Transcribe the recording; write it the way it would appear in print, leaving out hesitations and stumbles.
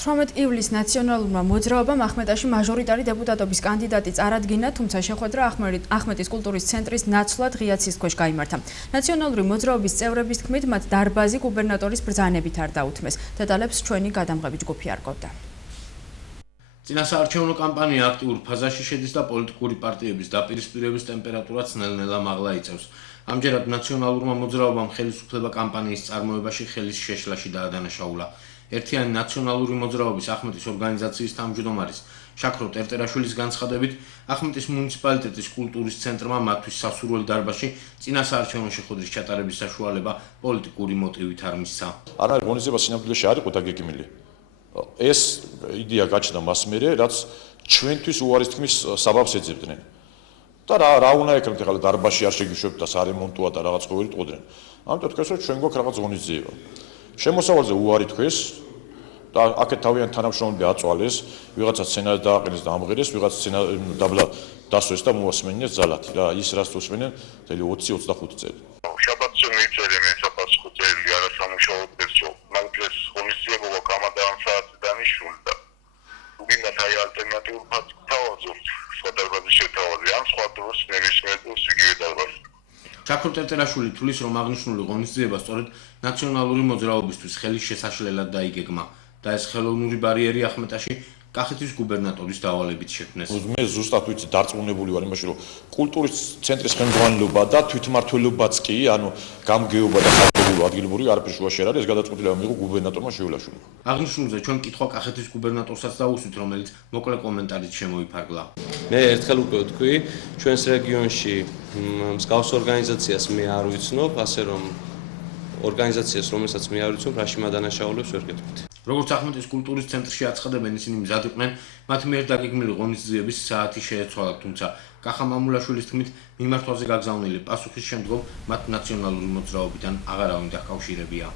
18 ივლისს ნაციონალურმა მოძრაობამ ახმეტაში მაჟორიტარი დეპუტატობის კანდიდატი წარადგინა, თუმცა შეხვედრა ახმეტის კულტურის ცენტრის ნაცვლად ღია ცის ქვეშ გაიმართა. ნაციონალური მოძრაობის წევრების თქმით, მათ დარბაზი გუბერნატორის ბრძანებით არ დაუთმეს. დეტალებს ჩვენი გადამღები ჯგუფი არგავდა. წინასაარჩევნო კამპანია აქტიურ ფაზაში შედის და პოლიტიკური პარტიების დაპირისპირების ტემპერატურაც ნელ-ნელა მაღლა იწევს. ამჯერად ნაციონალურმა მოძრაობამ ხელისუფლება კამპანიის წარმოებაში ხელის შეშლაში დაადანაშაულა. ერთიანი ნაციონალური მოძრაობის ახმეტის ორგანიზაციის თავმჯდომარის შაქრო ტერტერაშვილის განცხადებით, ახმეტის მუნიციპალიტეტის კულტურის ცენტრმა მათთვის სასურველ დარბაზში წინასაარჩევნო შეხვედრის ჩატარების საშუალება პოლიტიკური მოტივით არ მისცა. არა, ღონისძიება სინამდვილეში არ იყო დაგეგმილი. ეს იდეა გაჩნდა მას მერე, რაც ჩვენთვის უარის თქმის საბაბს ეძებდნენ. და რა უნდა ეკრებთ ახლა დარბაზში არ შეგიშვებთ და სარემონტოა და რაღაც ყოველი ტყუდნენ. ამიტომ თქვენს რომ ჩვენ გვაქვს რაღაც ღონისძიება. შემოსავალზე უარი თქვეს და აქეთ თავიანთი თანამშრომლები აწვალეს, ვიღაცა სცენარს დააყენეს და ამღერეს, ვიღაცა სცენარ დაბლა დასვეს და მოასმენეს ძალათი რა, ის რაც უსმენენ 20-25 წელი. შაბათს მიწერენ საფასხო წელი არასამუშაო დღესო, მაგას ღონისძიება გამადან საათიდან ისრულდა. უგინდათ აი ალტერნატიულ თავაზობს, სხვა დარბაზის შეთავაზი, ან სხვა დროს ნებისმიერ დროს იგივე დარბაზი. შაქრო ტერტერაშვილი თulis რომ აღნიშნული ღონისძიება სწორედ ნაციონალური მოძრაობისთვის ხელის შესაშლელად დაიგეგმა და ეს ხელოვნური ბარიერი ახმეტაში კახეთის გუბერნატორის დავალებით შექმნეს. მე ზუსტად ვიცი დარწმუნებული ვარ იმაში, რომ კულტურის ცენტრის ხელმძღვანელობა და თვითმმართველობაც კი, ანუ გამგეობა და საბრძოლო ადგილობრივი არაფერ შუაში არ არის, ეს გადაწყვეტილება მიიღო გუბერნატორმა შეულაშვილმა. აღნიშნულზე ჩვენ კითხვა კახეთის გუბერნატორსაც დავუსვით, რომელიც მოკლე კომენტარით შემოიფარგლა. მე ერთხელ უკვე ვთქვი, ჩვენს რეგიონში მსგავს ორგანიზაციას მე არ ვიცნობ, ასე რომ ორგანიზაციას, რომელსაც მე არ ვიცნობ, რაში მადანაშაულებს ვერ გეტყვით. როგორც ახმეტის კულტურის ცენტრში აცხადებენ, ისინი მზად იყვნენ მათ მიერ დაგეგმილი ღონისძიების საათი შეეცვალათ, თუმცა კახა მამულაშვილის თქმით, მიმართვაზე გაგზავნილი პასუხის შემდგომ მათ ნაციონალური მოძრაობიდან აღარავინ დაკავშირებია.